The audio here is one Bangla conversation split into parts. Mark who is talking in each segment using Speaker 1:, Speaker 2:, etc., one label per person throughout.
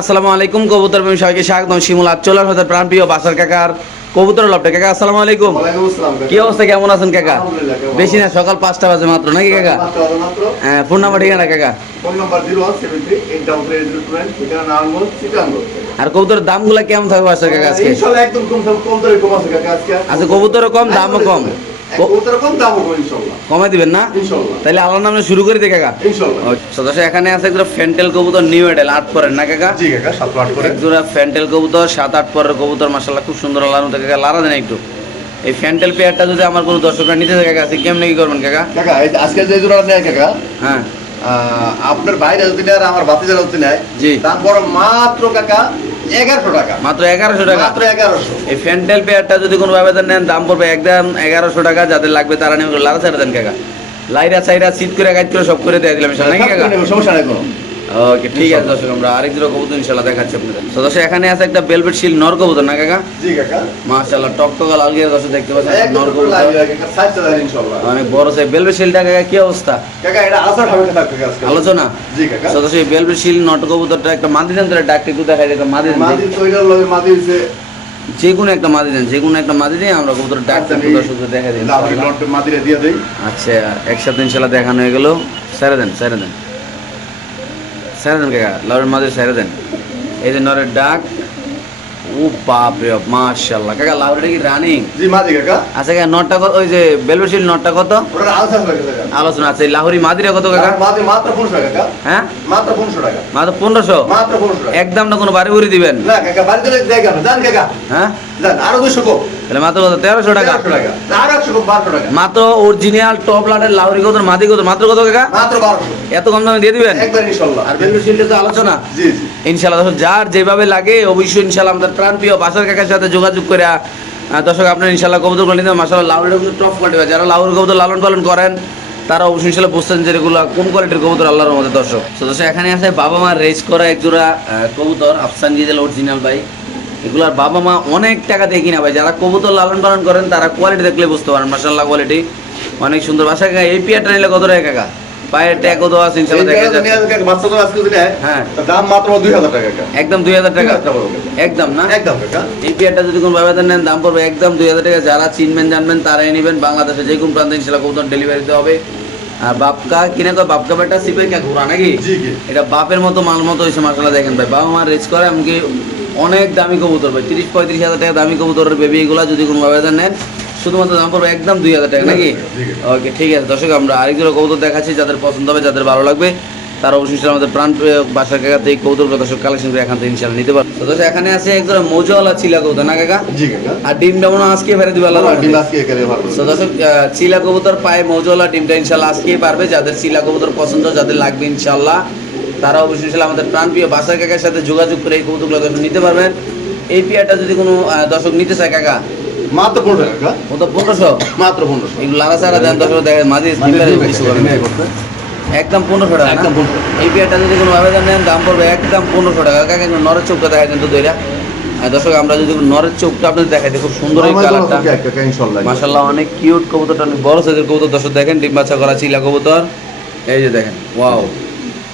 Speaker 1: আসসালামু আলাইকুম। কবুতর প্রেমী সবাইকে স্বাগতম। শিমুল হতে প্রাণপ্রিয় বাসার কাকার কবুতর লপটে কাকা আসসালামু আলাইকুম। কি অবস্থা? কেমন আছেন কাকা? বেশি না সকাল পাঁচটা বাজে মাত্র নাকি কাকা। হ্যাঁ ফোন নাম্বার ঠিকানা কাকা?
Speaker 2: ফোন নাম্বার 0173833 ঠিকানা
Speaker 1: আর কবুতরের দামগুলো কেমন থাকবে বাসার কাকা আজকে?
Speaker 2: কাকা আজকে।
Speaker 1: আচ্ছা কবুতরও কম দামও কম।
Speaker 2: এক কবুতরের কম দামও কম ইনশাআল্লাহ।
Speaker 1: কমাই দিবেন না? তাহলে আল্লাহর নামে শুরু করে দিই কাকা। সদস্য এখানে আছে একজোড়া ফ্যান্টেল কবুতর নিউ এডেল আট পরের না কাকা?
Speaker 2: জি কাকা, সাত আট করে।
Speaker 1: একজোড়া ফ্যান্টেল কবুতর সাত আট পরের কবুতর মাসাল্লাহ খুব সুন্দর লাগানো কাকা। লারা দেন একটু। এই ফ্যান্টেল পেয়ারটা যদি আমার কোনো দর্শকরা নিতে থাকে আজকে কি করবেন কাকা?
Speaker 2: কাকা, আজকে যে জোড়া নেয় কাকা,
Speaker 1: হ্যাঁ।
Speaker 2: আপনার বাইরে যদি নেয় আর আমার ভাতিজারা যদি নেয়,
Speaker 1: জি।
Speaker 2: তারপর মাত্র কাকা এগারোশো টাকা।
Speaker 1: মাত্র এগারোশো টাকা?
Speaker 2: মাত্র এগারোশো।
Speaker 1: এই ফ্যান্টেল পেয়ারটা যদি কোনো ভাবে নেন দাম পড়বে একদম এগারোশো টাকা যাদের লাগবে তারা নেবে লাল ছেড়ে দেন কাকা। লাইরা সাইরা সিট করে গাইড করে সব করে দিয়ে দিলাম
Speaker 2: সমস্যা নেই কোনো।
Speaker 1: ওকে ঠিক আছে দর্শক আমরা আরেক দুটো কবুতর ইনশাল্লাহ দেখাচ্ছি আপনাদের। তো দর্শক এখানে আছে একটা বেলভেট শিল নর কবুতর না কাকা?
Speaker 2: জি কাকা।
Speaker 1: মাশাআল্লাহ টকটকা লাল গিয়ে দর্শক দেখতে পাচ্ছেন নর কবুতর।
Speaker 2: ইনশাআল্লাহ।
Speaker 1: অনেক বড় বেলভেট শিলটা কাকা কি অবস্থা?
Speaker 2: কাকা, এটা আসার হবে কাকা।
Speaker 1: আলোচনা?
Speaker 2: জি কাকা।
Speaker 1: সদস্য এই বেলভেট শিল নট কবুতরটা একটা মাদি দেন তাহলে ডাকতে একটু দেখাই মাদি
Speaker 2: তো লগে মাদি হইছে।
Speaker 1: যে কোনো একটা মাদি দেন যে কোনো একটা মাদি দিয়ে আমরা কবুতর ডাকতে
Speaker 2: আচ্ছা, এই
Speaker 1: দর্শকদের দেখা দিই
Speaker 2: মাদিরে দিয়ে দেই।
Speaker 1: আচ্ছা একসাথে ইনশাল্লাহ দেখানো হয়ে গেল। সেরে দেন সেরে দেন। সেরে দেন কাকা লাউরের মাঝে সেরে দেন। এই যে নরের ডাক ও বাপ রে বাপ মাশাল্লাহ কাকা লাউরের কি রানিং?
Speaker 2: জি মাদি কাকা।
Speaker 1: আচ্ছা কাকা নটটা কত ওই যে বেলবেশিল নটটা কত?
Speaker 2: ওটা আলসা কাকা।
Speaker 1: আলোচনা আছে। লাহুরি মাদিরা কত কাকা?
Speaker 2: মাদি মাত্র 500 টাকা
Speaker 1: হ্যাঁ?
Speaker 2: মাত্র 500 টাকা।
Speaker 1: মাত্র পনেরোশো?
Speaker 2: মাত্র 500 টাকা।
Speaker 1: একদম না কোনো বাড়ি বুড়ি দিবেন?
Speaker 2: না কাকা বাড়িতে দেখা জান কাকা।
Speaker 1: হ্যাঁ?
Speaker 2: জান আরও 200 কো।
Speaker 1: তাহলে মাত্র কত? তেরোশো টাকা।
Speaker 2: 1300 টাকা। আরও 100 কো 1200 টাকা।
Speaker 1: মাত্র অরিজিনাল টপ লাটের লাউরি কত মাদি কত মাত্র কত কাকা?
Speaker 2: মাত্র 1200
Speaker 1: এত কম দামে দিয়ে দিবেন?
Speaker 2: একবার ইনশাআল্লাহ
Speaker 1: আর বেলবেশিলটা তো আলোচনা। ইনশাল্লাহ দর্শক যার যেভাবে লাগে অবশ্যই ইনশাল্লাহ আমাদের প্রাণপ্রিয় বাসার কাকার সাথে যোগাযোগ করে দর্শক আপনার ইনশাল্লাহ কবুতর করে নিতে মাসাল্লাহ কিন্তু টপ কোয়ালিটি যারা লাউর কবুতর লালন পালন করেন তারা অবশ্যই ইনশাল্লাহ বুঝতেন যে এগুলো কোন কোয়ালিটির কবুতর আল্লাহর মধ্যে দর্শক। তো দর্শক এখানে আছে বাবা মা রেজ করা এক জোড়া আহ, কবুতর আফসান গিজেল অরিজিনাল ভাই। এগুলার বাবা মা অনেক টাকা দিয়ে কিনা ভাই যারা কবুতর লালন পালন করেন তারা কোয়ালিটি দেখলে বুঝতে পারেন মাসাল্লাহ কোয়ালিটি অনেক সুন্দর। বাসা কাকা এই পিয়ারটা নিলে কত টাকা কাকা? পায়ের ট্যাগ কত আছে? ইনশাল্লাহ দেখা যাচ্ছে
Speaker 2: বাচ্চা তো আজকে দিলে
Speaker 1: হ্যাঁ।
Speaker 2: দাম মাত্র 2000 টাকা কাকা।
Speaker 1: একদম দুই হাজার টাকা।
Speaker 2: 2000 টাকা
Speaker 1: একদম না?
Speaker 2: একদম কাকা।
Speaker 1: এই পেয়ারটা যদি কোনো ভাবে নেন দাম পড়বে একদম দুই হাজার টাকা। যারা চিনবেন জানবেন তারাই নেবেন। বাংলাদেশে যে কোন প্রান্তে ইনশাল্লাহ কবুতর ডেলিভারি দিতে হবে। আর বাপকা কিনে কয়? বাপকা বেটা সিপের কে ঘোরা নাকি এটা বাপের মতো মাল মতো হয়েছে মাসালা দেখেন ভাই। বাবা মা রেজ করে এমনকি অনেক দামি কবুতর ভাই তিরিশ পঁয়ত্রিশ হাজার টাকা দামি কবুতরের বেবি এগুলো যদি কোনো ভাবে নেন শুধুমাত্র দাম পড়বে একদম দুই হাজার টাকা নাকি। ওকে ঠিক আছে। দর্শক আমরা আরেকজন কবুতর দেখাচ্ছি যাদের পছন্দ হবে যাদের ভালো লাগবে তারা অবশ্যই আমাদের প্রাণ বাসার কাকা থেকে কবুতর দর্শক কালেকশন করে এখান থেকে ইনশাল্লাহ নিতে পারবে। তো দর্শক এখানে আছে একজন মৌজাওয়ালা চিলা কবুতর না কাকা?
Speaker 2: জি কাকা।
Speaker 1: আর ডিম মনে হয় আজকে ফেরে দিবে আল্লাহ
Speaker 2: ডিম আজকে ভালো
Speaker 1: তো দর্শক চিলা কবুতর পায়ে মৌজওয়ালা ডিমটা ইনশাল্লাহ আজকেই পারবে। যাদের চিলা কবুতর পছন্দ যাদের লাগবে ইনশাল্লাহ তারা অবশ্যই ইনশাল্লাহ আমাদের প্রাণপ্রিয় বাসার কাকার সাথে যোগাযোগ করে এই দর্শক নিতে পারবেন। এই পেয়ারটা যদি কোনো দর্শক নিতে চায় কাকা?
Speaker 2: মাত্র 15 টাকা কাকা।
Speaker 1: ও তো পনেরোশো?
Speaker 2: মাত্র 1500
Speaker 1: এগুলো লারা সারা দেন দর্শক দেখে মাঝে। একদম পনেরোশো টাকা
Speaker 2: একদম
Speaker 1: না?
Speaker 2: 1500
Speaker 1: এই পেয়ারটা যদি কোনো আবেদন নেন দাম পড়বে একদম পনেরোশো টাকা। কাকা কিন্তু নরের চোখটা দেখা কিন্তু দইরা। দর্শক আমরা যদি নরের চোখটা আপনাদের দেখাই দেখুন সুন্দর এই কালারটা। অনেক কিউট কবুতরটা অনেক বড় সাইজের কবুতর। দর্শক দেখেন ডিম বাচ্চা করা চিলা কবুতর। এই যে দেখেন ওয়াও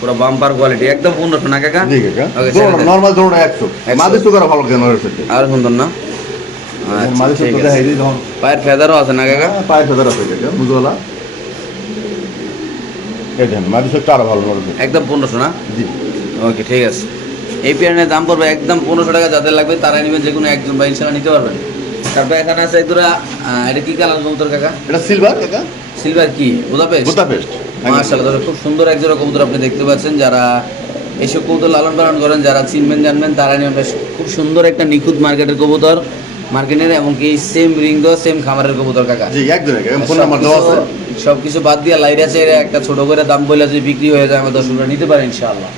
Speaker 1: পুরো বাম্পার কোয়ালিটি একদম পনেরোশো না কাকা?
Speaker 2: জি কাকা। নরমাল 100
Speaker 1: 100
Speaker 2: মাদি তো করা ভালো কেন হয়েছে?
Speaker 1: আর সুন্দর না? আচ্ছা, পায়ের ফেদারও আছে না কাকা?
Speaker 2: হ্যাঁ, পায়ে ফেদার আছে কাকা বুঝলা? এই দেখেন মাদি তো আরও ভালো
Speaker 1: একদম পনেরোশো না
Speaker 2: জি।
Speaker 1: ওকে ঠিক আছে। এই পেয়ারের দাম পড়বে একদম পনেরোশো টাকা যাদের লাগবে তারাই নেবেন যে কোনো একজন বা ইনশাল্লাহ নিতে পারবেন। তারপর এখানে আছে এটা কি কালার কাকা?
Speaker 2: এটা সিলভার কাকা
Speaker 1: সিলভার কি? বুদাপেস্ট?
Speaker 2: বুদাপেস্ট।
Speaker 1: মাশাআল্লাহ খুব সুন্দর এক জোড়া কবুতর আপনি দেখতে পাচ্ছেন। যারা এসব কবুতর লালন পালন করেন যারা চিনবেন জানবেন তারা নিয়ে খুব সুন্দর একটা নিখুঁত মার্কেটের কবুতর মার্কেটের এমনকি সেম সেম খামারের কবুতর কাকা।
Speaker 2: জি একদম ফোন নাম্বার দেওয়া আছে।
Speaker 1: সব কিছু বাদ দিয়ে লাইরা চেয়ে একটা ছোট করে দাম বলে যদি বিক্রি হয়ে যায় আমার দর্শকরা নিতে পারে ইনশাআল্লাহ।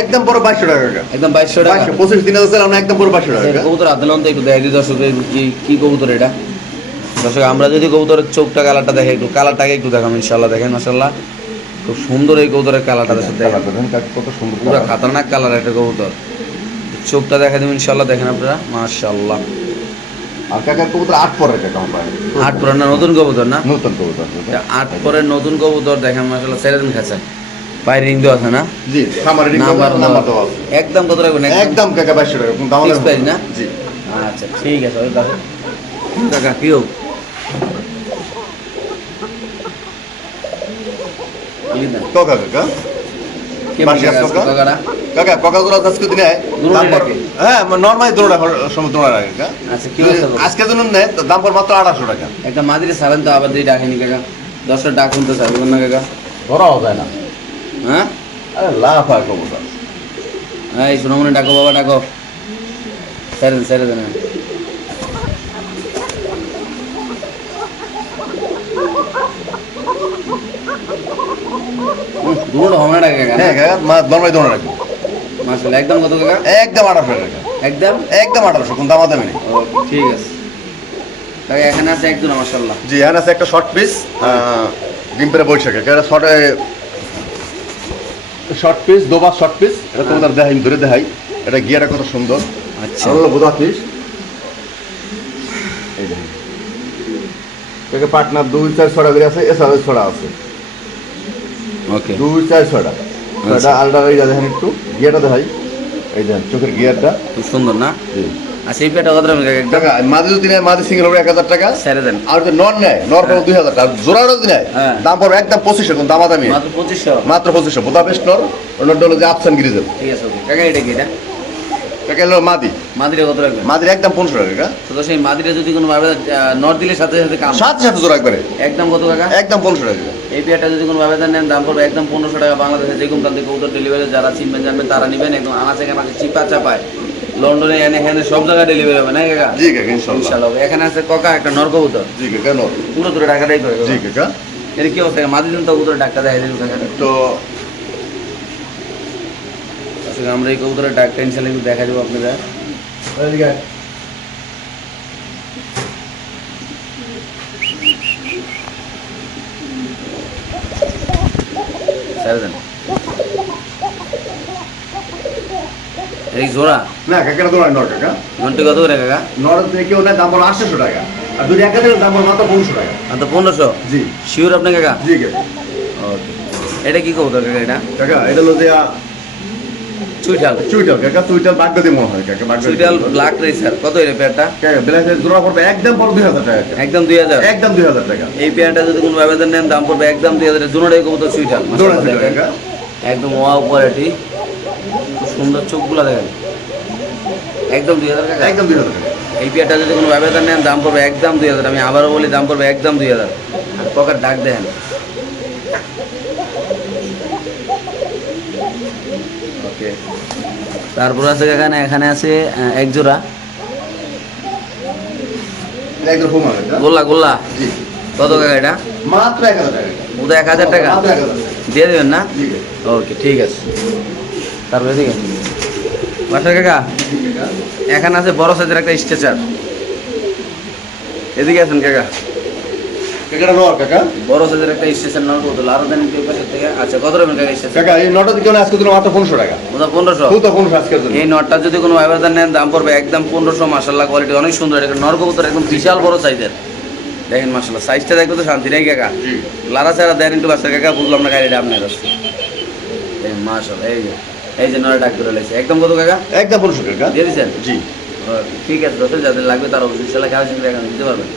Speaker 2: একদম বড় 2200 টাকা
Speaker 1: একদম বাইশশো টাকা।
Speaker 2: 2200 পঁচিশ দিন আছে আমরা একদম বড় 2200 টাকা।
Speaker 1: কবুতর আদলন তো একটু দিই দর্শকের কি কবুতর এটা? দর্শক আমরা যদি কবুতরের চোখটা কালারটা দেখে একটু কালারটাকে একটু দেখাম ইনশাল্লাহ দেখেন মাসাল্লাহ খুব সুন্দর এই কবুতরের কালারটা দেখেন।
Speaker 2: কত সুন্দর
Speaker 1: পুরো। খাতারনাক কালার একটা কবুতর। চোখটা দেখা দেবেন ইনশাল্লাহ দেখেন আপনারা মাশাল্লাহ
Speaker 2: আর কবুতর আট পরে কাকা
Speaker 1: আট পরের না নতুন কবুতর না?
Speaker 2: নতুন কবুতর কাকা।
Speaker 1: এটা আট পরের নতুন কবুতর দেখেন মাশাল্লাহ খাঁচা রিং দেওয়া আছে না?
Speaker 2: জি খামার রিং
Speaker 1: নাম্বার
Speaker 2: নাম্বার দেওয়া আছে।
Speaker 1: একদম কত রাখবেন?
Speaker 2: একদম। কাকা বাইশশো টাকা দাম
Speaker 1: না?
Speaker 2: জি।
Speaker 1: আচ্ছা ঠিক আছে কাকা লিখ দেন।
Speaker 2: কাকা কাকা
Speaker 1: কে
Speaker 2: বাসি
Speaker 1: বলছে
Speaker 2: আছে কাকা?
Speaker 1: কাকারা?
Speaker 2: কাকা কোকা কোলা আজকে
Speaker 1: রাখে?
Speaker 2: হ্যাঁ নর্মালি দুটোটা সময় রাখে কাকা
Speaker 1: আচ্ছা কি?
Speaker 2: আজকে জন্য নেয় দাম পড় মাত্র আঠাশশো টাকা
Speaker 1: একটা মাদিরে সারেন তো আবার দিয়ে ডাকেনি কাকা দশটা ডাক শুনতে চাইবেন না কাকা
Speaker 2: ধরাও যায় না
Speaker 1: হ্যাঁ
Speaker 2: আরে লাভ আর কবুতর
Speaker 1: এই সোনামনি ডাকো বাবা ডাকো ছেড়ে দেন ছেড়ে দুটো হবে না কাকা
Speaker 2: হ্যাঁ কাকা রাখব
Speaker 1: একদম কত কাকা
Speaker 2: একদম আঠারোশো টাকা।
Speaker 1: একদম?
Speaker 2: একদম আঠারোশো কোন দাম দামি নেই
Speaker 1: ঠিক আছে। কাকা এখানে আছে একজন মাসাল্লাহ
Speaker 2: জি এখানে আছে একটা শর্ট পিস বৈশাখে। এটা শর্টে শর্ট পিস দোবার শর্ট পিস এটা তোমাদের দেখাই ধরে দেখাই। এটা গিয়ারটা কত সুন্দর।
Speaker 1: আচ্ছা।
Speaker 2: হলো বোধা পিস পার্টনার দুই চার ছড়া করে আছে এছাড়া ছড়া আছে।
Speaker 1: ওকে
Speaker 2: দুই চার ছয়টা। ছয়টা আলটা এই দেখেন একটু গিয়ারটা দেখাই। এই দেখেন চোখের গিয়ারটা।
Speaker 1: খুব সুন্দর না? আচ্ছা এই পেটা কত
Speaker 2: টাকা মাঝে যদি নেয় মাঝে সিঙ্গেল হবে এক হাজার টাকা।
Speaker 1: ছেড়ে দেন।
Speaker 2: আর যদি নন নেয় নর পড়বে দুই হাজার টাকা। জোড়াটা যদি নেয়
Speaker 1: হ্যাঁ।
Speaker 2: দাম পড়বে একদম পঁচিশশো দামাদামি
Speaker 1: মাত্র পঁচিশশো?
Speaker 2: মাত্র পঁচিশশো। বোদাপেস্ট নর অন্যটা হলো যে আফসান গিরিজেল
Speaker 1: ঠিক আছে ওকে কাকা এটা কি এটা?
Speaker 2: এটা হলো মাদি।
Speaker 1: মাদিরে কত রাখবেন
Speaker 2: মাদির একদম পনেরোশো টাকা
Speaker 1: তো সেই মাদিরে যদি কোনো ভাবে নর্থ দিলে সাথে সাথে কাম।
Speaker 2: সাথে সাথে জোড়া একবারে
Speaker 1: একদম কত টাকা?
Speaker 2: একদম পনেরোশো টাকা।
Speaker 1: এই পেয়ারটা যদি কোনো ভাবে নেন দাম পড়বে একদম পনেরোশো টাকা বাংলাদেশে। যে কোনো প্রান্তে কৌতর ডেলিভারি যারা চিনবেন জানবেন তারা নেবেন। একদম আনাচে কানাচে চিপা চাপায়। লন্ডনে এনে এখানে সব জায়গায় ডেলিভারি হবে না কাকা?
Speaker 2: জি কাকা ইনশাল্লাহ।
Speaker 1: ইনশাল্লাহ এখানে আছে ককা একটা নর কবুতর।
Speaker 2: জি কাকা নর।
Speaker 1: পুরো দূরে টাকাটাই করে
Speaker 2: জি কাকা।
Speaker 1: এর কি অবস্থা? মাদি তো কবুতর ডাক্তার দেখাই দিল কাকা।
Speaker 2: তো
Speaker 1: আসলে আমরা এই কবুতরের ডাক্তার ইনশাল্লাহ একটু দেখা যাব আপনাদের। এই জোড়া?
Speaker 2: না কাকা দোড়ায় নর কাকা।
Speaker 1: ঘন্টি কত করে কাকা?
Speaker 2: নর থেকে দাম আটশোশো টাকা। আর এক হাজার দাম মাত্র পনেরোশো টাকা। জি।
Speaker 1: শিওর কাকা?
Speaker 2: জি কাকা।
Speaker 1: এটা কি কবুতর কাকা এটা?
Speaker 2: কাকা এটা হলো যে আহ,
Speaker 1: চুইঠাল
Speaker 2: চুইটাল কাকা চুইটাল বাগদাদি মনে হয় কাকা বাগদাদি
Speaker 1: চুইঠাল ব্ল্যাক রেসার কত এটা পেয়ারটা?
Speaker 2: কাকা ব্ল্যাকের জোড়া পড়বে একদম পড়বে দুই হাজার টাকা
Speaker 1: একদম দুই হাজার?
Speaker 2: একদম দুই হাজার টাকা।
Speaker 1: এই পেয়ারটা যদি কোনো ব্যবধান নেন দাম পড়বে একদম দুই হাজার। দুটাই কবুতর
Speaker 2: চুইটাল
Speaker 1: দেখেন।
Speaker 2: কাকা।
Speaker 1: একদম ওয়াও কোয়ালিটি সুন্দর চোখগুলো দেখেন। একদম দুই হাজার টাকা
Speaker 2: একদম দুই হাজার টাকা
Speaker 1: এই পেয়ারটা যদি কোনো ব্যবধান নেন দাম পড়বে একদম দুই হাজার। আমি আবারও বলি দাম পড়বে একদম দুই হাজার। আর পকার ডাক দেখেন ওকে তারপর আছে এখানে এখানে আছে এক জোড়া। গোল্লা গোল্লা। কত টাকা এটা?
Speaker 2: মাত্র এক হাজার টাকা।
Speaker 1: ওটা এক হাজার টাকা। দিয়ে দেবেন না? ওকে ঠিক আছে। তারপরে ঠিক আছে বাসার কাকা। এখানে আছে বড় সাইজের একটা স্ট্রেচার। এদিকে আছেন কাকা।
Speaker 2: নর কাকা?
Speaker 1: বড় সাইজের একটা স্টেশন নাম কত আরও দেন কেউ থেকে। আচ্ছা কত রকমের কাকা স্টেশন
Speaker 2: কাকা এই নটা দিকে আজকে মাত্র পনেরোশো টাকা।
Speaker 1: পনেরোশো?
Speaker 2: তো পনেরোশো আজকের জন্য।
Speaker 1: এই নটটা যদি কোনো ব্যবধান নেন দাম পড়বে একদম পনেরোশো মাসাল্লাহ কোয়ালিটি অনেক সুন্দর। এটা নর কবুতর একদম বিশাল বড় সাইজের। দেখেন মাসাল্লাহ সাইজটা দেখবে তো শান্তি নেই কাকা? লারা ছাড়া দেন একটু বাসার কাকা বুঝলাম না গাড়িটা আপনার মাসাল্লাহ এই যে এই যে নয় ডাক ধরে লেগেছে একদম কত কাকা?
Speaker 2: একদম পনেরোশো কাকা।
Speaker 1: দিয়ে দিচ্ছেন
Speaker 2: জি।
Speaker 1: ঠিক আছে দশ যাদের লাগবে তারা অবশ্যই সেলা দিতে পারবেন।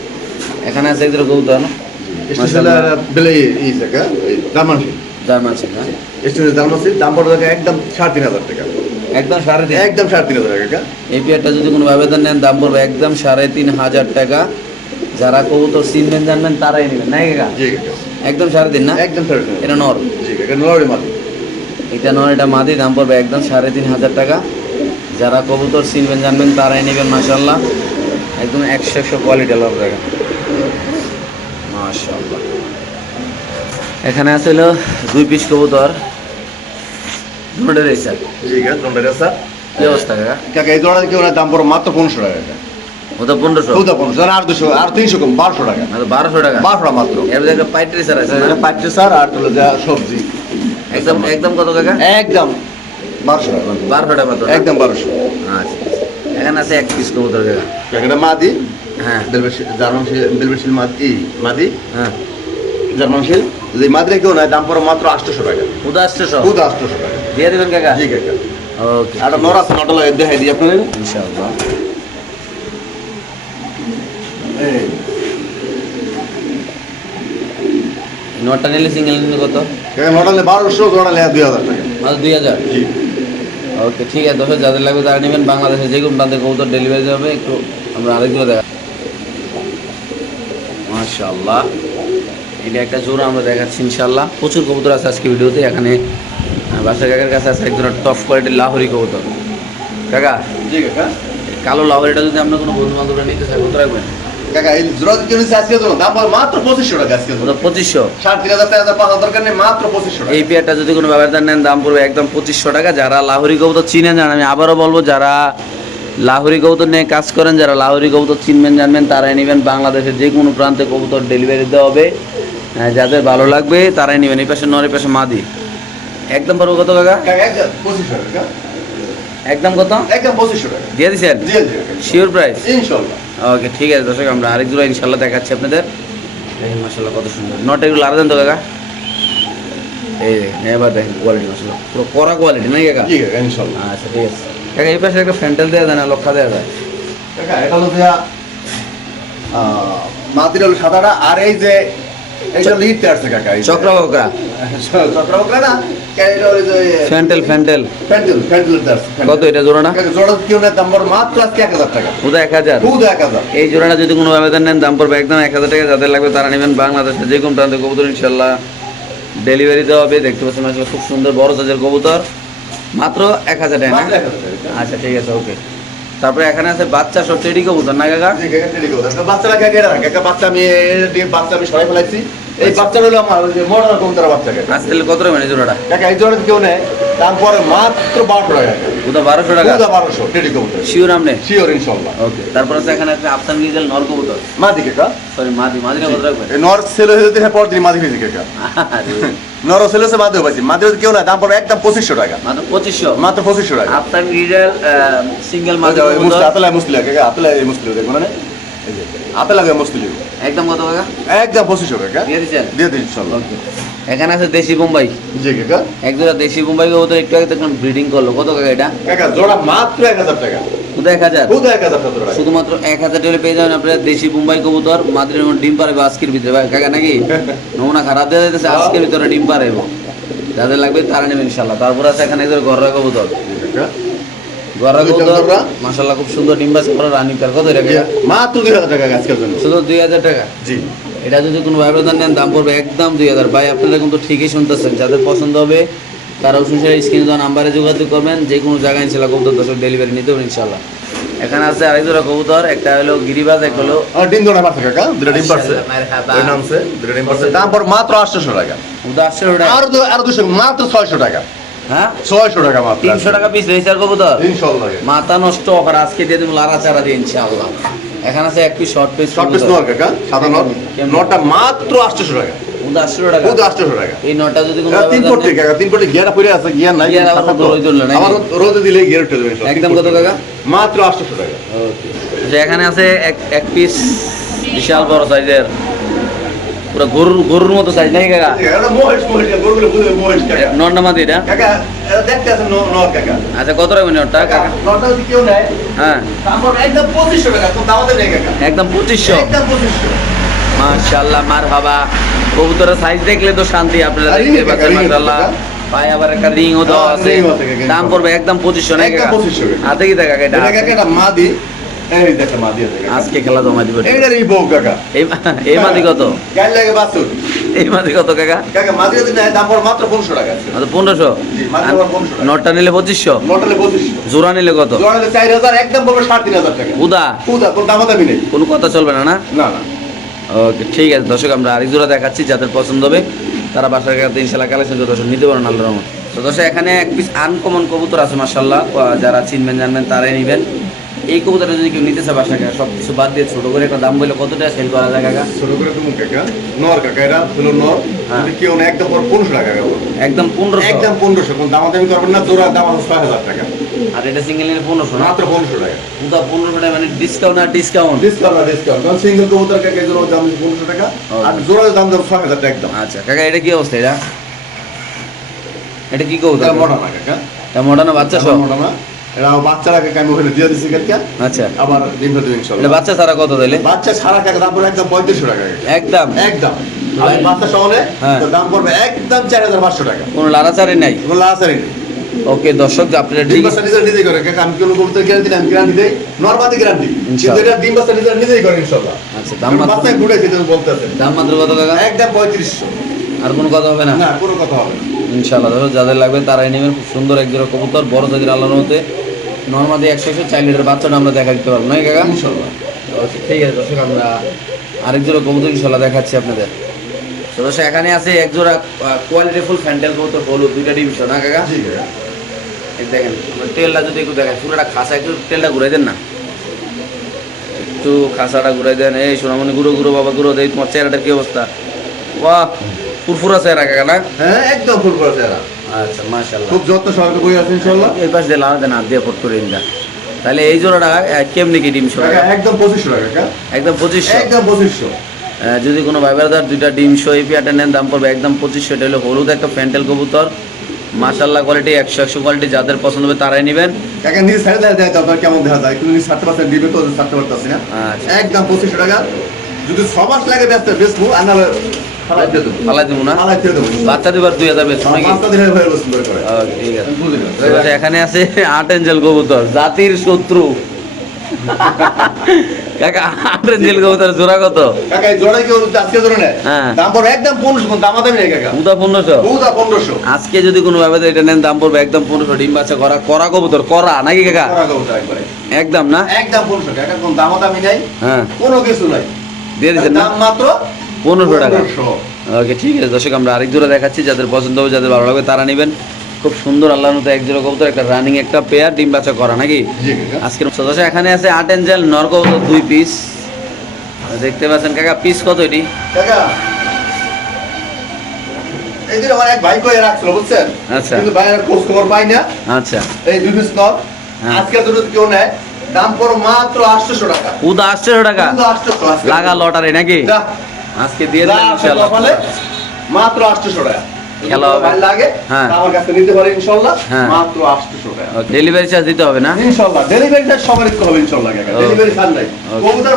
Speaker 1: এখানে আছে একদম
Speaker 2: স্টেশনের বেলে এই টাকা দামানসি
Speaker 1: জার্মান না
Speaker 2: স্টেশনের দামানসি দাম পড়বে টাকা একদম সাড়ে তিন হাজার টাকা।
Speaker 1: একদম সাড়ে তিন।
Speaker 2: একদম সাড়ে তিন হাজার টাকা কাকা
Speaker 1: এই পেয়ারটা যদি কোনো আবেদন নেন দাম পড়বে একদম সাড়ে তিন হাজার টাকা। যারা কবুতর চিনবেন জানবেন তারাই নেবেন না কাকা একদম সাড়ে তিন না?
Speaker 2: একদম সাড়ে তিন
Speaker 1: এটা নর।
Speaker 2: কাকা নরে
Speaker 1: এটা নর এটা মাদি দাম পড়বে একদম সাড়ে তিন হাজার টাকা। যারা কবুতর চিনবেন জানবেন তারাই নেবেন মাসাল্লাহ একদম একশো একশো কোয়ালিটি আলাদা টাকা এখানে আছে হলো দুই পিস কবুতর।
Speaker 2: জি
Speaker 1: কি অবস্থা কাকা?
Speaker 2: কাকা এই দাম মাত্র পনেরোশো টাকা
Speaker 1: ওটা পনেরোশো?
Speaker 2: চৌদা পনেরোশো আর দুশো আর তিনশো কম বারোশো টাকা।
Speaker 1: বারোশো টাকা?
Speaker 2: বারোশো টাকা মাত্র।
Speaker 1: এর মধ্যে একটা পাইট রেসার আছে না?
Speaker 2: স্যার আর হলো যা সবজি।
Speaker 1: একদম একদম কত কাকা?
Speaker 2: একদম বারোশো টাকা।
Speaker 1: বারোশো টাকা মাত্র
Speaker 2: একদম বারোশো।
Speaker 1: আচ্ছা এখানে আছে এক পিস কবুতর কাকা।
Speaker 2: কাকাটা মাদি।
Speaker 1: হ্যাঁ।
Speaker 2: বেলবেশিল জার্মান বেলবেশিল মাদি মাদি?
Speaker 1: হ্যাঁ।
Speaker 2: জার্মান শিল যদি মাদ্রে কেউ নাই দাম পড়ে মাত্র আটশোশো টাকা।
Speaker 1: উদা
Speaker 2: আটশোশো? টাকা।
Speaker 1: দিয়ে দেবেন কাকা?
Speaker 2: জি কাকা।
Speaker 1: ওকে।
Speaker 2: একটা নর আছে নটা লাগে দেখাই দিই আপনাদের।
Speaker 1: ইনশাআল্লাহ।
Speaker 2: এই।
Speaker 1: নোটটা নিলে সিঙ্গেল নিলে কত?
Speaker 2: নটা নিলে বারোশো জোড়া নেয় দুই হাজার টাকা।
Speaker 1: মাত্র দুই হাজার?
Speaker 2: জি।
Speaker 1: ওকে ঠিক আছে। দশ যাদের লাগবে তারা নেবেন। বাংলাদেশে যে কোনো প্রান্তে কবুতর ডেলিভারি হবে। একটু আমরা আরেকগুলো দেখা মাশাআল্লাহ এটা একটা জোর আমরা দেখাচ্ছি ইনশাল্লাহ প্রচুর কবুতর আছে আজকে ভিডিওতে এখানে বাসার কাকার কাছে আছে একজন টপ কোয়ালিটির লাহোরি কবুতর। কাকা?
Speaker 2: জি কাকা।
Speaker 1: কালো লাহোরিটা যদি আপনার কোনো বন্ধু বান্ধবরা নিতে চায় কত রাখবেন?
Speaker 2: কাকা এই জোড়া দিতে আজকে জন্য দাম মাত্র পঁচিশশো টাকা আজকে জন্য
Speaker 1: পঁচিশশো।
Speaker 2: সাড়ে তিন হাজার টাকা হাজার পাঁচ হাজার নেই মাত্র পঁচিশশো
Speaker 1: এই পেয়ারটা যদি কোনো ব্যবহার নেন দাম পড়বে একদম পঁচিশশো টাকা। যারা লাহরি কবুতর চিনেন জানেন আমি আবারও বলব যারা লাহোরি কবুতর নিয়ে কাজ করেন যারা লাহোরি কবুতর চিনবেন জানবেন তারাই নেবেন। বাংলাদেশের যে কোনো প্রান্তে কবুতর ডেলিভারি দেওয়া হবে। যাদের ভালো লাগবে তারাই নেবেন। এই পাশে নর এই পাশে মাদি। একদম পারব কত কাকা?
Speaker 2: একদম
Speaker 1: কত?
Speaker 2: একদম
Speaker 1: দিয়ে দিচ্ছেন শিওর প্রাইস
Speaker 2: ইনশাল্লাহ।
Speaker 1: ওকে ঠিক আছে দর্শক আমরা আরেক জোড়া ইনশাল্লাহ দেখাচ্ছি আপনাদের। মাসাল্লাহ কত সুন্দর। নট এগুলো আলাদা তো কাকা। এই দেখেন এবার দেখেন কোয়ালিটি মাসাল্লাহ পুরো কড়া কোয়ালিটি নাকি কাকা? আচ্ছা ঠিক আছে। কাকা এই পাশে একটা ফ্যান্টেল দেওয়া যায় না লক্ষা দেওয়া যায়।
Speaker 2: কাকা এটা হলো যে মাটির হলো সাদাটা আর এই যে এইটা আসছে কাকা চক্রবকরা। না
Speaker 1: ফ্যান্টেল ফ্যান্টেল। কত এটা জোড়াটা?
Speaker 2: জোড়া দাম মাত্র আজকে এক হাজার টাকা।
Speaker 1: ওটা এক হাজার?
Speaker 2: শুধু এক হাজার।
Speaker 1: এই জোড়াটা যদি কোনো আবেদন নেন দাম পড়বে একদম এক হাজার টাকা। যাদের লাগবে তারা নেবেন বাংলাদেশে যে কোনো প্রান্তে কবুতর ইনশাল্লাহ। ডেলিভারি দেওয়া হবে দেখতে পাচ্ছেন আসলে খুব সুন্দর বড় সাইজের কবুতর। মাত্র এক হাজার টাকা না?
Speaker 2: টাকা
Speaker 1: আচ্ছা ঠিক আছে ওকে। তারপরে এখানে আছে বাচ্চা সব টেডি কবুতর না কাকা?
Speaker 2: আছে। বাচ্চারা কাকা কাকা বাচ্চা আমি বাচ্চা আমি সরাই ফেলাইছি। এই বাচ্চা হলো আমার যে কবুতর বাচ্চা কাকা
Speaker 1: আজকে কত রকমের এই জোড়াটা?
Speaker 2: কাকা এই জোড়া কেউ নেয় দাম পরে মাত্র বারোশো টাকা।
Speaker 1: ওটা বারোশো টাকা?
Speaker 2: শুধু বারোশো টেডি কবুতর।
Speaker 1: শিওর আমনে
Speaker 2: শিওর ইনশাল্লাহ।
Speaker 1: ওকে তারপর আছে এখানে একটা আফসান গিজেল নর কবুতর।
Speaker 2: মাদি কাকা?
Speaker 1: সরি মাদি কত রাখবেন?
Speaker 2: নর সেল হয়ে যেতে পর দিন মাদি হয়েছে কাকা। নর সেল হয়েছে মাদি হয়েছে কেউ না দাম পড়বে একদম পঁচিশশো টাকা।
Speaker 1: মাত্র পঁচিশশো?
Speaker 2: মাত্র পঁচিশশো টাকা।
Speaker 1: আফসান গিজেল সিঙ্গেল
Speaker 2: মুসলি মুসলি না যে, আতলা মুসলি
Speaker 1: একদম কত টাকা?
Speaker 2: একদম পঁচিশশো টাকা
Speaker 1: দিয়ে দিচ্ছেন?
Speaker 2: দিয়ে
Speaker 1: এখানে আছে দেশি বোম্বাই।
Speaker 2: জি কাকা
Speaker 1: এক জোড়া দেশি বোম্বাই কবুতর একটু আগে দেখলাম ব্রিডিং করল। কত টাকা এটা?
Speaker 2: কাকা জোড়া মাত্র এক হাজার টাকা।
Speaker 1: শুধু এক হাজার।
Speaker 2: শুধু এক হাজার টাকা।
Speaker 1: শুধুমাত্র এক হাজার টাকা পেয়ে যাবেন আপনারা দেশি বোম্বাই কবুতর ডিম পারবে আজকের ভিতরে। ভাই কাকা নাকি? নমুনা খারাপ দেওয়া যাইতেছে আজকের ভিতরে ডিম পারবে যাদের লাগবে তারা নেবেন ইনশাল্লাহ তারপর আছে এখানে কবুতর। গররা কবুতর
Speaker 2: গররা।
Speaker 1: খুব সুন্দর ডিম পাচ্ছে গররা রানিং কার কত এটা
Speaker 2: মাত্র দুই হাজার টাকা আজকের জন্য।
Speaker 1: শুধু দুই হাজার টাকা?
Speaker 2: জি।
Speaker 1: এটা যদি কোনো নেন দাম পড়বে একদম দুই হাজার। ভাই আপনারা কিন্তু ঠিকই শুনতেছেন। যাদের পছন্দ হবে তারা অবশ্যই স্ক্রিনে দেওয়া নাম্বারে যোগাযোগ করবেন যে কোনো জায়গায় ইনশাল্লাহ কবুতর দর্শক ডেলিভারি নিতে হবে ইনশাল্লাহ। এখানে আছে আরেক জোড়া কবুতর একটা হলো গিরিবাজ একটা হলো
Speaker 2: আর ডিম দোড়া পারছে কাকা দুটো ডিম পারছে। ওই নামছে দুটো ডিম পারছে। দাম পর মাত্র আটশোশো টাকা।
Speaker 1: উদা আসছে ওটা
Speaker 2: আর দু আর দুশো মাত্র ছয়শো টাকা।
Speaker 1: হ্যাঁ?
Speaker 2: ছয়শো টাকা মাত্র
Speaker 1: তিনশো টাকা পিস কবুতর?
Speaker 2: ইনশাল্লাহ।
Speaker 1: মাথা নষ্ট অফার আজকে দিয়ে দেবো লারা চারা দিয়ে ইনশাআল্লাহ এখানে আছে এক piece short piece
Speaker 2: short piece নর কাকা সাদা নর? নরটা মাত্র আটশোশো টাকা।
Speaker 1: উদা আসছে টাকা।
Speaker 2: টাকা।
Speaker 1: এই নটা যদি কোনো
Speaker 2: তিন কোটি কাকা তিন কোটি গিয়ার পড়ে আছে গিয়ার নাই
Speaker 1: গিয়ার আবার
Speaker 2: থাকতো।
Speaker 1: রোদে তুললো নাকি?
Speaker 2: আবার রোদে দিলে গিয়ার উঠে যাবে
Speaker 1: একদম কত কাকা
Speaker 2: মাত্র আটশোশো টাকা।
Speaker 1: এখানে আছে এক এক পিস বিশাল বড় সাইজের পুরো গরুর গরুর মতো সাইজ নাকি কাকা?
Speaker 2: কাকা।
Speaker 1: নর্নামাদি এটা? আচ্ছা কত রাখবেন ওটা হ্যাঁ।
Speaker 2: পঁচিশশো নেই
Speaker 1: একদম পঁচিশশো।
Speaker 2: একদম পঁচিশশো
Speaker 1: মাশাল্লাহ মার হাবা কবুতরের সাইজ দেখলে তো শান্তি আপনারা দেখতে পাচ্ছেন
Speaker 2: ring
Speaker 1: মাশাল্লাহ আবার একটা রিংও দেওয়া আছে। দাম পড়বে একদম পঁচিশশো নাকি?
Speaker 2: একদম
Speaker 1: কাকা
Speaker 2: 2500 টাকা।
Speaker 1: হাতে কি দেখা এটা?
Speaker 2: এটা মাদি।
Speaker 1: আজকে খেলা জমা দিবে
Speaker 2: এই বউ কাকা।
Speaker 1: এই মাদি কত?
Speaker 2: গাল লাগে বাসুর
Speaker 1: এই মাদি কত কাকা?
Speaker 2: কাকা মাদি যদি নেয় দাম পড়ে মাত্র পনেরোশো টাকা
Speaker 1: মাত্র পনেরোশো?
Speaker 2: জি, মাত্র আবার 1500 টাকা।
Speaker 1: নটটা নিলে পঁচিশশো? জোড়া নিলে কত?
Speaker 2: জোড়ালে চার হাজার একদম পড়বে সাড়ে তিন হাজার টাকা।
Speaker 1: উদা?
Speaker 2: পুদা কোনো নেই।
Speaker 1: কোনো কথা চলবে না না?
Speaker 2: না না।
Speaker 1: ওকে ঠিক আছে দর্শক আমরা আরেক জোড়া দেখাচ্ছি যাদের পছন্দ হবে তারা বাসার কাছে ইনশাল্লাহ কালেকশন করে দর্শক নিতে পারেন আল্লাহ রহমত। তো দর্শক এখানে এক পিস আনকমন কবুতর আছে মার্শাল্লাহ যারা চিনবেন জানবেন তারাই নেবেন। এই কবুতরটা যদি কেউ নিতে চায় বাসাকে সব কিছু বাদ দিয়ে ছোট করে একটা দাম বলে কত টাকা সেল করা যায় কাকা?
Speaker 2: ছোট করে তুমি কাকা নর কাকা এটা হলো নর।
Speaker 1: হ্যাঁ।
Speaker 2: যদি কেউ নেয় একদম পনেরোশো টাকা কাকা
Speaker 1: একদম পনেরোশো।
Speaker 2: একদম পনেরোশো কোনো দামাদামি করবেন না জোড়া দাম ছয় হাজার টাকা।
Speaker 1: আর এটা সিঙ্গেল নিলে পনেরোশো
Speaker 2: মাত্র পনেরোশো টাকা।
Speaker 1: উদা পনেরোশো টাকা মানে ডিসকাউন্ট আর ডিসকাউন্ট
Speaker 2: ডিসকাউন্ট না ডিসকাউন্ট কারণ সিঙ্গেল কবুতর কাকে এগুলো দাম পনেরোশো টাকা। আর জোড়া দাম দাম ছয় হাজার টাকা একদম।
Speaker 1: আচ্ছা কাকা এটা কি অবস্থা এটা? এটা কি কবুতর?
Speaker 2: এটা মোটা না কাকা।
Speaker 1: এটা মডার্ন বাচ্চা সব
Speaker 2: মোটা না। এটা বাচ্চারা কাকা আমি ওখানে দিয়ে দিচ্ছি কালকে
Speaker 1: আচ্ছা।
Speaker 2: আবার ডিম দেবো
Speaker 1: এটা বাচ্চা ছাড়া কত দিলে
Speaker 2: বাচ্চা সারা কাকা দাম পড়বে একদম পঁয়ত্রিশশো টাকা
Speaker 1: একদম?
Speaker 2: একদম। আর এই বাচ্চা সহলে
Speaker 1: হ্যাঁ।
Speaker 2: দাম পড়বে একদম চার হাজার পাঁচশো টাকা।
Speaker 1: কোনো লাড়াচাড়ি নাই?
Speaker 2: কোনো লাসারি নেই।
Speaker 1: ওকে দর্শক আপনারা
Speaker 2: ডিম বাচ্চা নিজে নিজেই করে কাকা আমি কোনো কবুতর গ্যারান্টি আমি গ্যারান্টি দেই নরমালি গ্যারান্টি কিন্তু
Speaker 1: ইনশাআল্লাহ।
Speaker 2: এটা ডিম বাচ্চা নিজে নিজেই করে ইনশাল্লাহ
Speaker 1: আচ্ছা দাম মাত্র
Speaker 2: বাচ্চায় ঘুরেছি তুমি বলতেছে
Speaker 1: দাম মাত্র কত কাকা?
Speaker 2: একদম পঁয়ত্রিশশো।
Speaker 1: আর কোনো কথা হবে না?
Speaker 2: না কোনো কথা হবে না।
Speaker 1: ইনশাআল্লাহ ধরো যাদের লাগবে তারাই নেবেন। খুব সুন্দর এক জোড়া কবুতর বড় সাইজের আল্লাহর মধ্যে নর্মালি একশো একশো চার লিটার বাচ্চাটা আমরা দেখা দিতে পারব। নয় কাকা?
Speaker 2: ইনশাল্লাহ
Speaker 1: ওকে, ঠিক আছে দর্শক আমরা আরেক জোড়া কবুতর ইনশাল্লাহ দেখাচ্ছি আপনাদের। তো দর্শক এখানে আছে এক জোড়া কোয়ালিটি ফুল ফ্যান্টেল কবুতর হলুদ দুইটা ডিভিশন না কাকা?
Speaker 2: জি
Speaker 1: এই দেখেন তেলটা যদি একটু দেখেন পুরোটা খাসা একটু তেলটা ঘুরাই দেন না। একটু খাসাটা ঘুরাই দেন এই সোনামণি গুঁড়ো গুঁড়ো বাবা গুঁড়ো দেই তোমার চেহারাটার কি অবস্থা? বাহ ফুরফুরা চেহারা কাকা না?
Speaker 2: হ্যাঁ একদম ফুল করে চেহারা।
Speaker 1: আচ্ছা
Speaker 2: খুব যত্ন সহকারে বই আছে ইনশাল্লাহ
Speaker 1: এই পাশ দিয়ে লাগাতে না দিয়ে ফট করে দিন তাহলে এই জোড়াটা কেমনি কি ডিম শো
Speaker 2: একদম পঁচিশশো টাকা
Speaker 1: একদম পঁচিশশো?
Speaker 2: একদম পঁচিশশো।
Speaker 1: যদি কোনো ভাইবার দুইটা ডিম শো এই পিয়াটা নেন দাম পড়বে একদম পঁচিশশো। এটা হলো হলুদ একটা প্যান্টেল কবুতর। মাশাল্লাহ কোয়ালিটি একশো একশো কোয়ালিটি যাদের পছন্দ হবে তারাই নেবেন।
Speaker 2: কাকা নিজে সাইড দেয় দেয় আপনার কেমন দেখা যায়? কিন্তু ছাড়তে পারছেন দিবে তো ছাড়তে পারতেছি না।
Speaker 1: আচ্ছা।
Speaker 2: একদম পঁচিশশো টাকা। যদি ছ মাস লাগে ব্যস্ত আর নাহলে
Speaker 1: বেশ
Speaker 2: পাঁচটা
Speaker 1: আছে।
Speaker 2: বুঝলি
Speaker 1: আচ্ছা, এখানে আছে আট এঞ্জেল কবুতর জাতির শত্রু। কাকা কবুতর জোড়া কত?
Speaker 2: কাকা জোড়া কেউ আজকে জোড়া নেয়?
Speaker 1: হ্যাঁ।
Speaker 2: দাম পড়বে একদম পনেরোশো কোন দাম দামি নেই কাকা।
Speaker 1: উদা পনেরোশো?
Speaker 2: বহুদা পনেরোশো।
Speaker 1: আজকে যদি কোনো ভাবে এটা নেন দাম পড়বে একদম পনেরোশো। ডিম বাচ্চা করা করা কবুতর করা নাকি কাকা?
Speaker 2: করা কবুতর একবারে।
Speaker 1: একদম না?
Speaker 2: একদম পনেরোশো কাকা কোন দাম দামি নাই।
Speaker 1: হ্যাঁ।
Speaker 2: কোনো কিছু নাই।
Speaker 1: দিয়ে দিচ্ছেন
Speaker 2: দাম মাত্র
Speaker 1: পনেরোশো টাকা। ওকে ঠিক আছে দর্শক আমরা আরেক জোড়া দেখাচ্ছি। যাদের পছন্দ হবে যাদের ভালো লাগবে তারা নেবেন। খুব সুন্দর আল্লাহর মতো এক জোড়া কবুতর একটা রানিং একটা পেয়ার ডিম বাচ্চা করা নাকি? আজকের দর্শক এখানে আছে আট এঞ্জেল নর কবুতর দুই পিস দেখতে পাচ্ছেন কাকা পিস কত এটি?
Speaker 2: কাকা এই আমার এক ভাই কয়ে রাখছিল বুঝছেন?
Speaker 1: আচ্ছা।
Speaker 2: কিন্তু ভাইয়ের খোঁজ খবর পাই না।
Speaker 1: আচ্ছা।
Speaker 2: এই দুই পিস নট
Speaker 1: হ্যাঁ।
Speaker 2: আজকে দুটো কেউ নেয় দাম পড়ো মাত্র আটশোশো টাকা।
Speaker 1: উদা টাকা?
Speaker 2: শুধু 800 আজকে।
Speaker 1: লাগা লটারি নাকি? আজকে দিয়ে দিলাম ইনশাআল্লাহ।
Speaker 2: মাত্র আটশোশো টাকা।
Speaker 1: খেলা হবে।
Speaker 2: লাগে
Speaker 1: হ্যাঁ।
Speaker 2: আমার কাছে নিতে পারে
Speaker 1: হ্যাঁ।
Speaker 2: মাত্র আটশোশো টাকা।
Speaker 1: ডেলিভারি চার্জ দিতে হবে না?
Speaker 2: সবার একটু হবে কাকা। ডেলিভারি ছাড় নাই। কবুতর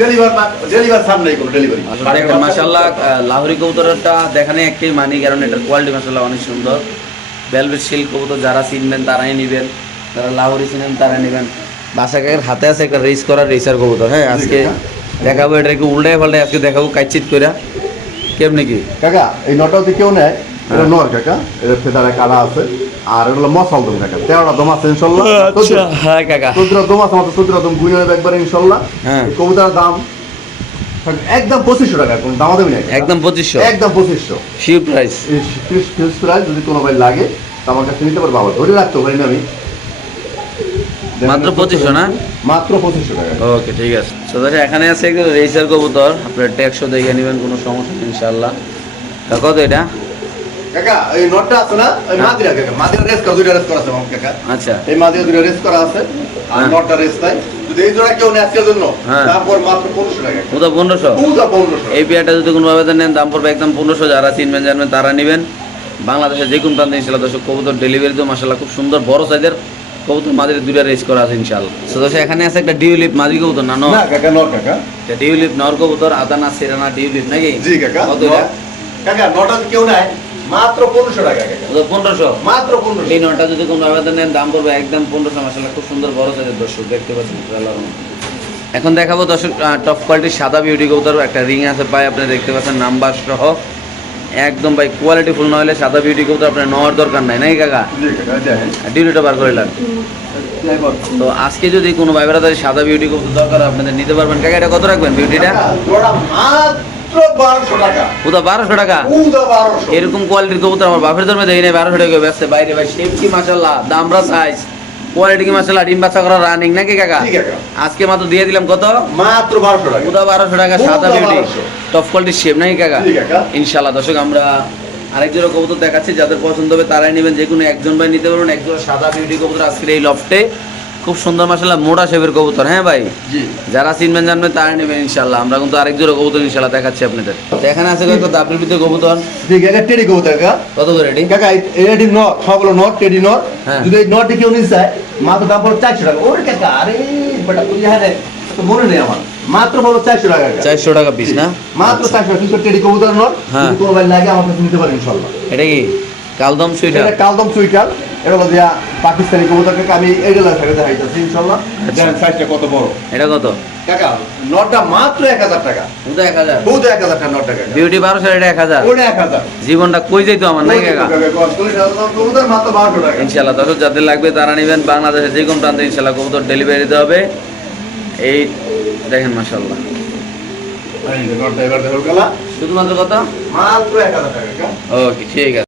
Speaker 2: ডেলিভার ডেলিভার ছাড় নাই কোনো ডেলিভারি
Speaker 1: দেখেন মাসাল্লাহ লাহোরি কবুতরটা দেখানে মানি কারণ এটার কোয়ালিটি অনেক সুন্দর। ভেলভেট শিল কবুতর যারা চিনবেন তারাই নেবেন। যারা লাহোরি চিনেন তারাই নেবেন। বাসা কাকের হাতে আছে একটা রেস করা রেসার কবুতর হ্যাঁ আজকে দেখাবো এটা একটু উল্টাই পাল্টাই আজকে দেখাবো কাইচিত করে কেমনি কি?
Speaker 2: কাকা এই নটা যদি কেউ নেয় এটা
Speaker 1: হ্যাঁ।
Speaker 2: নর কাকা এটা ফেদারে কালা আছে আর এটা হলো মশাল দম কাকা। তেরোটা দম আছে ইনশাল্লাহ।
Speaker 1: হ্যাঁ কাকা।
Speaker 2: দম আছে আমাদের দম একবার ইনশাল্লাহ।
Speaker 1: হ্যাঁ।
Speaker 2: এই কবুতরের দাম একদম পঁচিশশো টাকা কোনো দাম না
Speaker 1: একদম পঁচিশশো।
Speaker 2: একদম পঁচিশশো।
Speaker 1: শিউ প্রাইস
Speaker 2: ফিক্স প্রাইস যদি কোনো ভাই লাগে তো আমার কাছে নিতে পারব আবার ধরে রাখতে পারি না আমি।
Speaker 1: মাত্র 2500 না?
Speaker 2: মাত্র পঁচিশশো টাকা।
Speaker 1: ওকে ঠিক আছে। এখানে আছে একটু রেসার কবুতর। আপনার ট্যাক্সও দেখে নেবেন কোনো সমস্যা নেই ইনশাল্লাহ। কত এটা?
Speaker 2: কাকা এই নটটা আছে না? ওই
Speaker 1: হ্যাঁ।
Speaker 2: মাদিরা কাকা মাদিরা রেস করা দুইটা রেস করা আছে আমার কাকা।
Speaker 1: আচ্ছা।
Speaker 2: এই মাদিরা দুইটা রেস করা আছে আর
Speaker 1: হ্যাঁ।
Speaker 2: নটটা রেস নাই। যদি এই জোড়া কেউ নেয় আজকের জন্য
Speaker 1: হ্যাঁ।
Speaker 2: তারপর মাত্র পনেরোশো টাকা।
Speaker 1: ওটা পনেরোশো?
Speaker 2: পুরো পনেরোশো।
Speaker 1: এই পেয়ারটা যদি কোনোভাবে নেন দাম পড়বে একদম পনেরোশো। যারা চিনবেন জানবেন তারা নেবেন। বাংলাদেশের যে কোনো প্রান্তে ইনশাল্লাহ দর্শক কবুতর ডেলিভারি তো মাসাল্লাহ খুব সুন্দর বড় সাইজের কবুতর মাঝে দুইটা রেস করা আছে ইনশাল্লাহ তো দর্শক এখানে আছে একটা ডিউলিপ মাঝি কবুতর না
Speaker 2: না কাকা নট কাকা।
Speaker 1: ডিউলিপ নর কবুতর আদানা সেরানা ডিউলিপ নাকি?
Speaker 2: জি কাকা
Speaker 1: কত
Speaker 2: কাকা নটা কেউ নেয় মাত্র পনেরোশো টাকা
Speaker 1: পনেরোশো?
Speaker 2: মাত্র পনেরোশো।
Speaker 1: এই নটা যদি কোনো নেন দাম পড়বে একদম পনেরোশো মাসাল্লাহ খুব সুন্দর বড় সাইজের দর্শক দেখতে পাচ্ছেন এখন দেখাবো দর্শক টপ কোয়ালিটির সাদা বিউটি কবুতর একটা রিং আছে পায় আপনি দেখতে পাচ্ছেন নাম্বার সহ। একদম ভাই কোয়ালিটি ফুল না হলে সাদা বিউটি কবুতর আপনার নেওয়ার দরকার নাই নাকি কাকা?
Speaker 2: দেখেন
Speaker 1: ডিউটিটা বার করে নেন। তো আজকে যদি কোনো ভাই বেড়াদারি সাদা বিউটি কবুতর দরকার আপনাদের নিতে পারবেন। কাকা এটা কত রাখবেন বিউটিটা
Speaker 2: মাত্র বারোশো
Speaker 1: বারোশো টাকা? এরকম কোয়ালিটির কবুতর আমার বাপের ধর্মে দেখি নাই বারোশো টাকা ব্যস্ত বাইরে ভাই মাসাল্লাহ দামরা সাইজ কোয়ালিটি কি মাসাল্লাহ ডিম বাচ্চা করা রানিং নাকি কাকা? আজকে মাত্র দিয়ে দিলাম কত?
Speaker 2: মাত্র বারোশো টাকা।
Speaker 1: উদা বারোশো টাকা সাদা বিউটি টপ কোয়ালিটির শেপ নাকি কাকা? ইনশাল্লাহ দর্শক আমরা আরেক জোড়া কবুতর দেখাচ্ছি। যাদের পছন্দ হবে তারাই নেবেন। যে কোনো একজন ভাই নিতে পারবেন। এক জোড়া সাদা বিউটি কবুতর আজকের এই লফটে খুব সুন্দর মাসাল্লাহ মোটা শেপের কবুতর হ্যাঁ ভাই? যারা চিনবেন জানবেন তারা নেবেন ইনশাল্লাহ আমরা কিন্তু আরেক জোড়া কবুতর ইনশাল্লাহ দেখাচ্ছি আপনাদের। তো এখানে আছে কয়েকটা দাপড়ির ভিতরে কবুতর।
Speaker 2: টেডি কবুতর
Speaker 1: কত করে এটি?
Speaker 2: কাকা এটি নট সবগুলো নট টেডি নট
Speaker 1: হ্যাঁ।
Speaker 2: যদি চায় মাত্র দাম পড়ো চারশো টাকা। ওরে কাকা আরে বেটা তুই হ্যাঁ তো মনে নেই আমার। মাত্র বলো চারশো টাকা কাকা।
Speaker 1: চারশো টাকা পিস না?
Speaker 2: মাত্র চারশো টাকা কিন্তু টেডি কবুতর নট
Speaker 1: হ্যাঁ।
Speaker 2: কোনো লাগে আমার কাছে নিতে পারেন ইনশাল্লাহ
Speaker 1: এটা কি? কালদম সুইটার
Speaker 2: কালদম সুইটার এটা দিয়া পাকিস্তানি কবুতরকে আমি দেখাইতেছি ইনশাল্লাহ।
Speaker 1: আচ্ছা।
Speaker 2: দেখেন সাইজটা কত বড়?
Speaker 1: এটা কত?
Speaker 2: কাকা নটটা মাত্র এক হাজার টাকা।
Speaker 1: ওটা এক হাজার?
Speaker 2: বহুত এক হাজার টাকা নট টাকা।
Speaker 1: বিউটি বারোশো এটা এক হাজার।
Speaker 2: ওটা এক হাজার।
Speaker 1: জীবনটা কই যাইতো আমার নাই কাকা?
Speaker 2: মাত্র বারোশো টাকা।
Speaker 1: ইনশাল্লাহ দর্শক যাদের লাগবে তারা নেবেন। বাংলাদেশে যে কোনো প্রান্তে ইনশাল্লাহ কবুতর ডেলিভারি দিতে হবে। এই দেখেন মাসাল্লাহ
Speaker 2: কালা
Speaker 1: শুধুমাত্র কত?
Speaker 2: মাত্র এক হাজার টাকা
Speaker 1: ওকে ঠিক আছে।